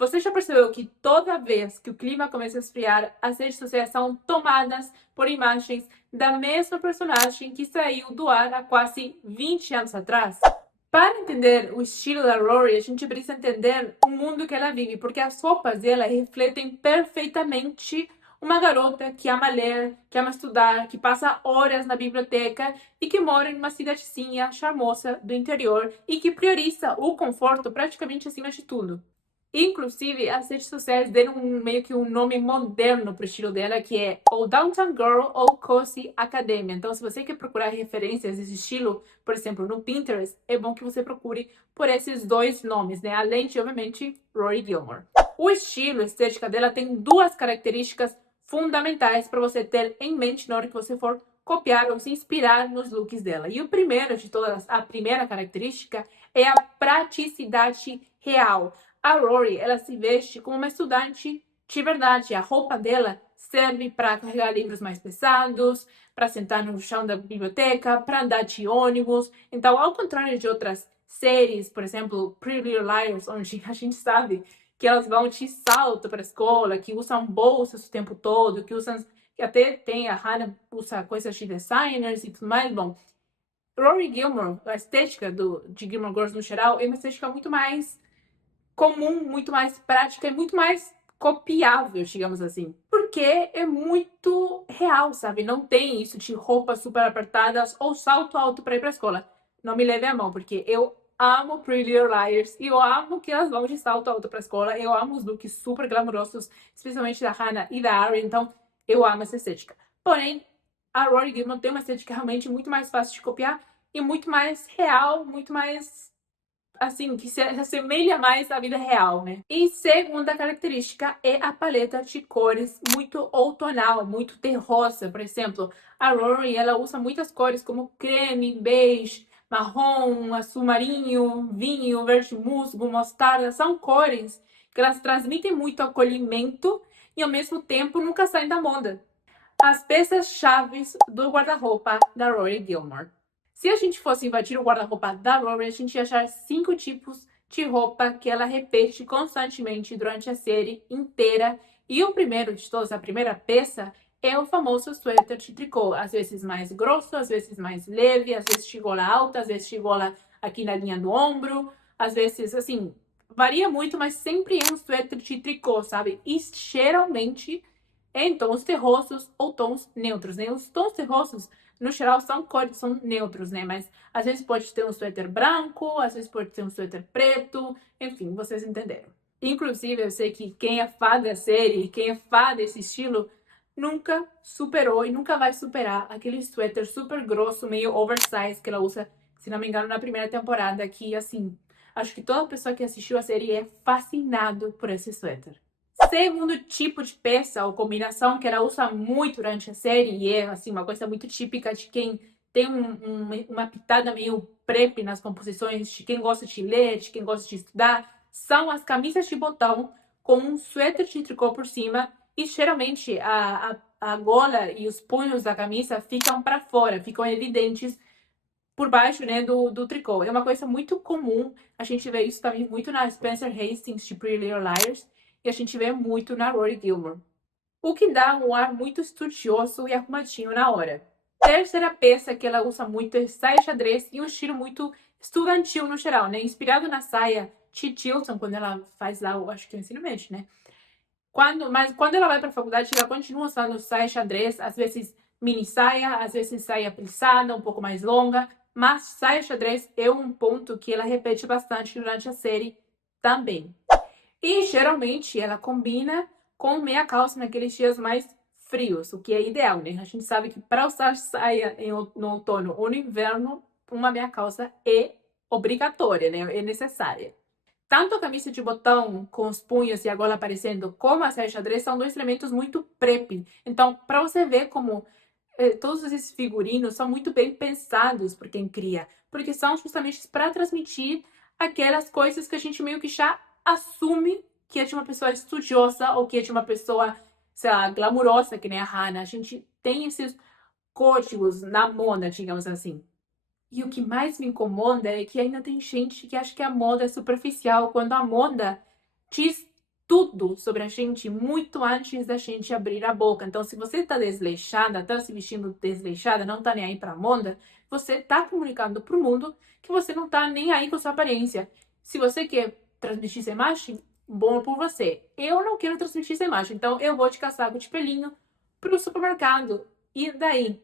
Você já percebeu que toda vez que o clima começa a esfriar, as redes sociais são tomadas por imagens da mesma personagem que saiu do ar há quase 20 anos atrás? Para entender o estilo da Rory, a gente precisa entender o mundo que ela vive, porque as roupas dela refletem perfeitamente uma garota que ama ler, que ama estudar, que passa horas na biblioteca e que mora em uma cidadezinha charmosa do interior e que prioriza o conforto praticamente acima de tudo. Inclusive, as redes sociais deram meio que um nome moderno pro estilo dela, que é ou Downtown Girl ou Cozy Academia. Então, se você quer procurar referências desse estilo, por exemplo, no Pinterest, é bom que você procure por esses dois nomes, né? Além de, obviamente, Rory Gilmore. O estilo, a estética dela tem duas características fundamentais para você ter em mente na hora que você for copiar ou se inspirar nos looks dela. E o primeiro de todas, a primeira característica é a praticidade real. A Rory, ela se veste como uma estudante de verdade. A roupa dela serve para carregar livros mais pesados, para sentar no chão da biblioteca, para andar de ônibus. Então, ao contrário de outras séries, por exemplo, Pretty Little Liars, onde a gente sabe que elas vão de salto para a escola, que usam bolsas o tempo todo, que até tem a Hannah usa coisas de designers e tudo mais. Bom, Rory Gilmore, a estética de Gilmore Girls no geral, é uma estética muito mais comum, muito mais prática e muito mais copiável, digamos assim. Porque é muito real, sabe? Não tem isso de roupas super apertadas ou salto alto para ir para a escola. Não me leve a mão, porque eu amo Pretty Little Liars e eu amo que elas vão de salto alto para a escola. Eu amo os looks super glamourosos, especialmente da Hannah e da Ari, então eu amo essa estética. Porém, a Rory Gilmore tem uma estética realmente muito mais fácil de copiar e muito mais real, muito mais assim, que se assemelha mais à vida real, né? E segunda característica é a paleta de cores muito outonal, muito terrosa. Por exemplo, a Rory, ela usa muitas cores como creme, beige, marrom, azul marinho, vinho, verde musgo, mostarda. São cores que elas transmitem muito acolhimento e ao mesmo tempo nunca saem da moda. As peças-chave do guarda-roupa da Rory Gilmore. Se a gente fosse invadir o guarda-roupa da Rory, a gente ia achar 5 tipos de roupa que ela repete constantemente durante a série inteira. E o primeiro de todos, a primeira peça, é o famoso suéter de tricô. Às vezes mais grosso, às vezes mais leve, às vezes de gola alta, às vezes de gola aqui na linha do ombro. Às vezes, assim, varia muito, mas sempre é um suéter de tricô, sabe? E geralmente em tons terrosos ou tons neutros, né? Os tons terrosos, no geral, são cores, são neutros, né? Mas às vezes pode ter um suéter branco, às vezes pode ter um suéter preto, enfim, vocês entenderam. Inclusive, eu sei que quem é fã da série, quem é fã desse estilo, nunca superou e nunca vai superar aquele suéter super grosso, meio oversize que ela usa, se não me engano, na primeira temporada, que, assim, acho que toda pessoa que assistiu a série é fascinado por esse suéter. Segundo tipo de peça ou combinação que ela usa muito durante a série, e é assim, uma coisa muito típica de quem tem uma pitada meio prep nas composições, de quem gosta de ler, de quem gosta de estudar, são as camisas de botão com um suéter de tricô por cima e geralmente a gola e os punhos da camisa ficam para fora, ficam evidentes por baixo, né, do tricô. É uma coisa muito comum, a gente vê isso também muito na Spencer Hastings de Pretty Little Liars, e a gente vê muito na Rory Gilmore. O que dá um ar muito estudioso e arrumadinho na hora. Terceira peça que ela usa muito é saia xadrez e um estilo muito estudantil no geral, né? Inspirado na saia de Tilton, quando ela faz lá, eu acho que é o ensino médio, né? Mas quando ela vai para a faculdade, ela continua usando saia xadrez, às vezes mini saia, às vezes saia plissada, um pouco mais longa, mas saia xadrez é um ponto que ela repete bastante durante a série também. E geralmente ela combina com meia calça naqueles dias mais frios, o que é ideal, né? A gente sabe que para usar saia no outono ou no inverno, uma meia calça é obrigatória, né? É necessária. Tanto a camisa de botão com os punhos e a gola aparecendo, como a saia xadrez são dois elementos muito prep. Então, para você ver como todos esses figurinos são muito bem pensados por quem cria, porque são justamente para transmitir aquelas coisas que a gente meio que já assume que é de uma pessoa estudiosa ou que é de uma pessoa, sei lá, glamurosa, que nem a Hannah. A gente tem esses códigos na moda, digamos assim. E o que mais me incomoda é que ainda tem gente que acha que a moda é superficial, quando a moda diz tudo sobre a gente muito antes da gente abrir a boca. Então, se você tá desleixada, tá se vestindo desleixada, não tá nem aí pra moda, você tá comunicando pro mundo que você não tá nem aí com sua aparência. Se você quer transmitir essa imagem, bom por você. Eu não quero transmitir essa imagem, então eu vou de casaco de pelinho pro supermercado. E daí?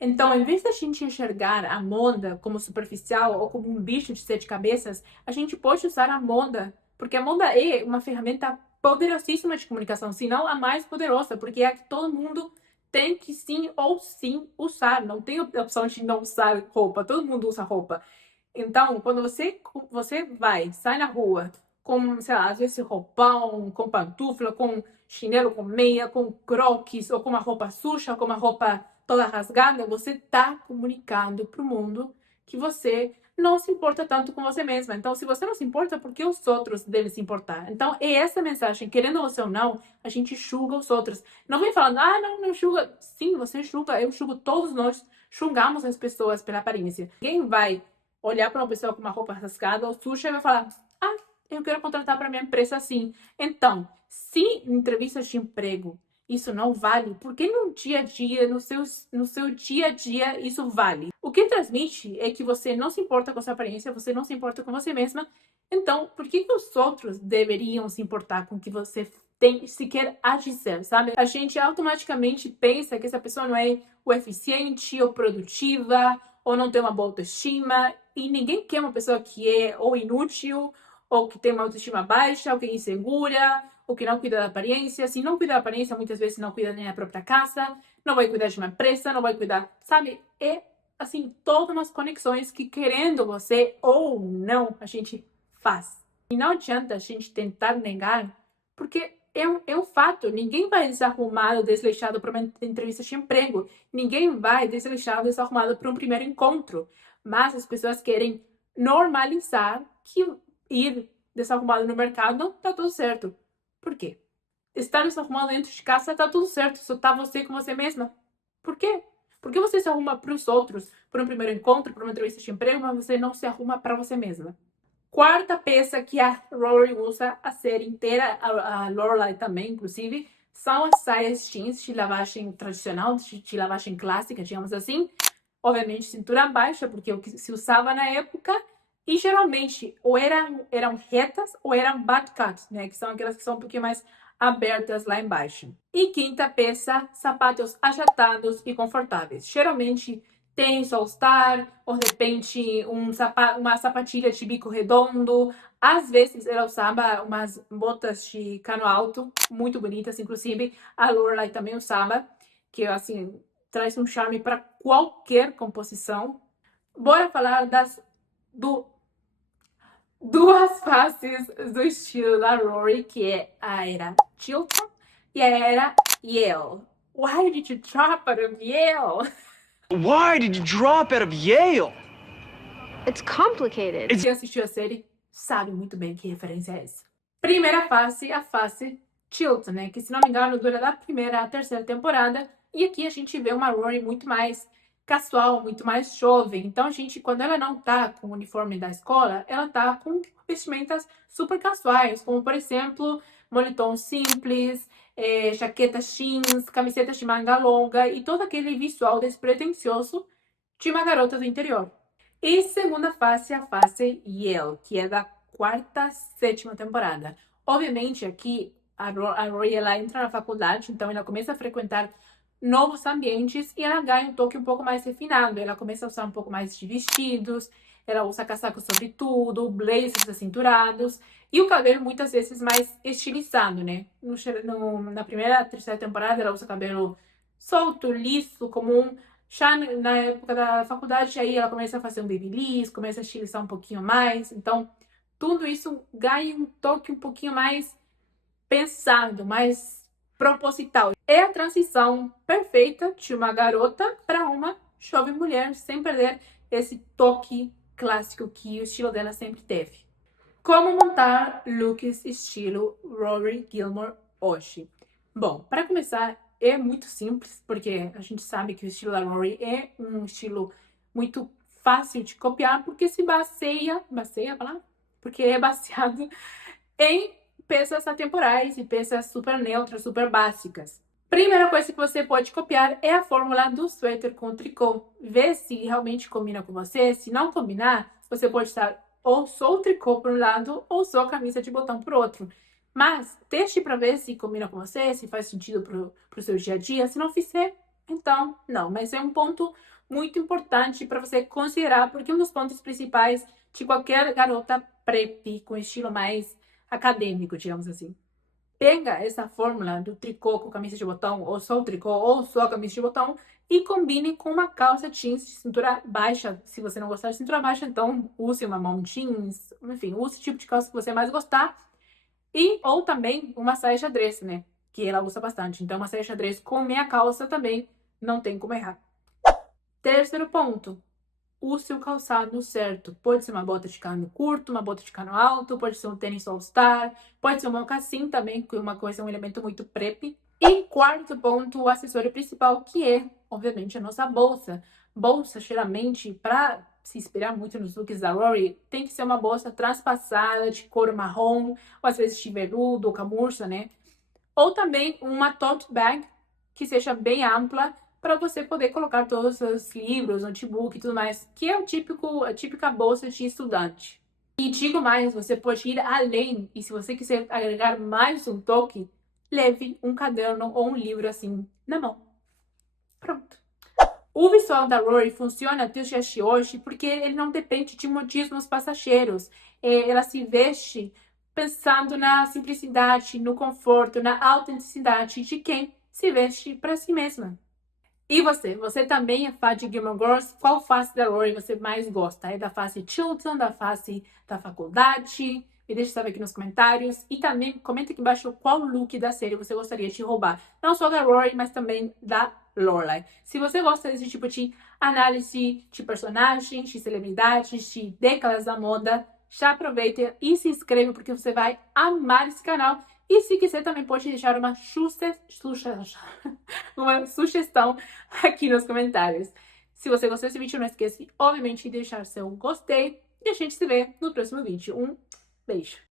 Então, em vez da gente enxergar a moda como superficial ou como um bicho de sete cabeças, a gente pode usar a moda, porque a moda é uma ferramenta poderosíssima de comunicação, se não a mais poderosa, porque é a que todo mundo tem que sim ou sim usar. Não tem opção de não usar roupa, todo mundo usa roupa. Então, quando você vai, sai na rua com, sei lá, às vezes roupão, com pantufla, com chinelo, com meia, com croques, ou com uma roupa suja, com uma roupa toda rasgada, você está comunicando para o mundo que você não se importa tanto com você mesma. Então, se você não se importa, por que os outros devem se importar? Então, é essa mensagem, querendo você ou não, a gente julga os outros. Não vem falando, ah, não, não julga. Sim, você julga, eu julgo, todos nós julgamos as pessoas pela aparência. Ninguém vai olhar para uma pessoa com uma roupa rasgada ou suja e vai falar, ah, eu quero contratar para minha empresa assim. Então, se em entrevistas de emprego isso não vale, por que no dia a dia, no seu dia a dia, isso vale? O que transmite é que você não se importa com a sua aparência, você não se importa com você mesma. Então, por que os outros deveriam se importar com o que você tem sequer a dizer, sabe? A gente automaticamente pensa que essa pessoa não é o eficiente ou produtiva, ou não tem uma boa autoestima, e ninguém quer uma pessoa que é ou inútil, ou que tem uma autoestima baixa, ou que é insegura, ou que não cuida da aparência. Se não cuida da aparência, muitas vezes não cuida nem da própria casa, não vai cuidar de uma empresa, não vai cuidar, sabe? É, assim, todas umas conexões que, querendo você ou não, a gente faz. E não adianta a gente tentar negar, porque é um fato. Ninguém vai desarrumado, desleixado para uma entrevista de emprego. Ninguém vai desleixado, desarrumado para um primeiro encontro. Mas as pessoas querem normalizar que ir desarrumado no mercado tá tudo certo. Por quê? Estar desarrumado dentro de casa tá tudo certo, só tá você com você mesma. Por quê? Por que você se arruma para os outros, para um primeiro encontro, para uma entrevista de emprego, mas você não se arruma para você mesma? Quarta peça que a Rory usa a série inteira, a Lorelai também, inclusive, são as saias jeans de lavagem tradicional, de lavagem clássica, digamos assim. Obviamente, cintura baixa, porque é o que se usava na época. E geralmente, ou eram retas ou eram butt cut, né? Que são aquelas que são um pouquinho mais abertas lá embaixo. E quinta peça, sapatos achatados e confortáveis. Geralmente, tênis All-Star, ou de repente uma sapatilha de bico redondo. Às vezes ela usava umas botas de cano alto, muito bonitas, inclusive a Lorelai também usava, que assim traz um charme para qualquer composição. Bora falar duas faces do estilo da Rory, que é a era Chilton e a era Yale. Why did you drop out of Yale? Why did you drop out of Yale? It's complicated. Quem assistiu a série sabe muito bem que referência é essa. Primeira face, a face Chilton, né? Que, se não me engano, dura da primeira à terceira temporada. E aqui a gente vê uma Rory muito mais casual, muito mais jovem. Então, a gente, quando ela não tá com o uniforme da escola, ela tá com vestimentas super casuais, como, por exemplo, moletom simples, jaquetas jeans, camisetas de manga longa e todo aquele visual despretensioso de uma garota do interior. E segunda face, a face Yale, que é da quarta, sétima temporada. Obviamente, aqui a Rory ela entra na faculdade, então ela começa a frequentar novos ambientes e ela ganha um toque um pouco mais refinado. Ela começa a usar um pouco mais de vestidos, ela usa casaco sobre tudo, blazers acinturados e o cabelo muitas vezes mais estilizado, né? Na primeira, terceira temporada ela usa cabelo solto, liso, comum. Já na época da faculdade, aí ela começa a fazer um babyliss, começa a estilizar um pouquinho mais. Então, tudo isso ganha um toque um pouquinho mais pensado, mais proposital. É a transição perfeita de uma garota para uma jovem mulher, sem perder esse toque clássico que o estilo dela sempre teve. Como montar looks estilo Rory Gilmore hoje? Bom, para começar, é muito simples, porque a gente sabe que o estilo da Rory é um estilo muito fácil de copiar, porque se baseia a palavra? Porque é baseado em peças atemporais e peças super neutras, super básicas. Primeira coisa que você pode copiar é a fórmula do suéter com tricô. Vê se realmente combina com você. Se não combinar, você pode estar ou só o tricô por um lado ou só a camisa de botão por outro. Mas teste para ver se combina com você, se faz sentido pro seu dia a dia. Se não fizer, então não. Mas é um ponto muito importante para você considerar, porque um dos pontos principais de qualquer garota prep com estilo mais acadêmico, digamos assim. Pega essa fórmula do tricô com camisa de botão, ou só o tricô, ou só a camisa de botão, e combine com uma calça jeans de cintura baixa. Se você não gostar de cintura baixa, então use uma mão jeans, enfim, use o tipo de calça que você mais gostar. Ou também uma saia xadrez, né? Que ela usa bastante. Então, uma saia xadrez com meia calça também não tem como errar. Terceiro ponto. Use o calçado certo. Pode ser uma bota de cano curto, uma bota de cano alto, pode ser um tênis all-star, pode ser um mocassim também, que é uma coisa, um elemento muito prep. E quarto ponto, o acessório principal, que é, obviamente, a nossa bolsa. Bolsa, geralmente, para se inspirar muito nos looks da Rory, tem que ser uma bolsa transpassada, de couro marrom, ou às vezes de veludo ou camurça, né? Ou também uma tote bag, que seja bem ampla, para você poder colocar todos os seus livros, notebook e tudo mais, que é a típica bolsa de estudante. E digo mais, você pode ir além, e se você quiser agregar mais um toque, leve um caderno ou um livro assim na mão. Pronto. O visual da Rory funciona até os dias de hoje porque ele não depende de modismos passageiros. Ela se veste pensando na simplicidade, no conforto, na autenticidade de quem se veste para si mesma. E você? Você também é fã de Gilmore Girls? Qual face da Rory você mais gosta? É da face Chilton, da face da faculdade? Me deixe saber aqui nos comentários. E também comenta aqui embaixo qual look da série você gostaria de roubar. Não só da Rory, mas também da Lorelai. Se você gosta desse tipo de análise de personagens, de celebridades, de décadas da moda, já aproveita e se inscreve porque você vai amar esse canal. E se quiser também pode deixar uma sugestão aqui nos comentários. Se você gostou desse vídeo, não esqueça, obviamente, de deixar seu gostei. E a gente se vê no próximo vídeo. Um beijo!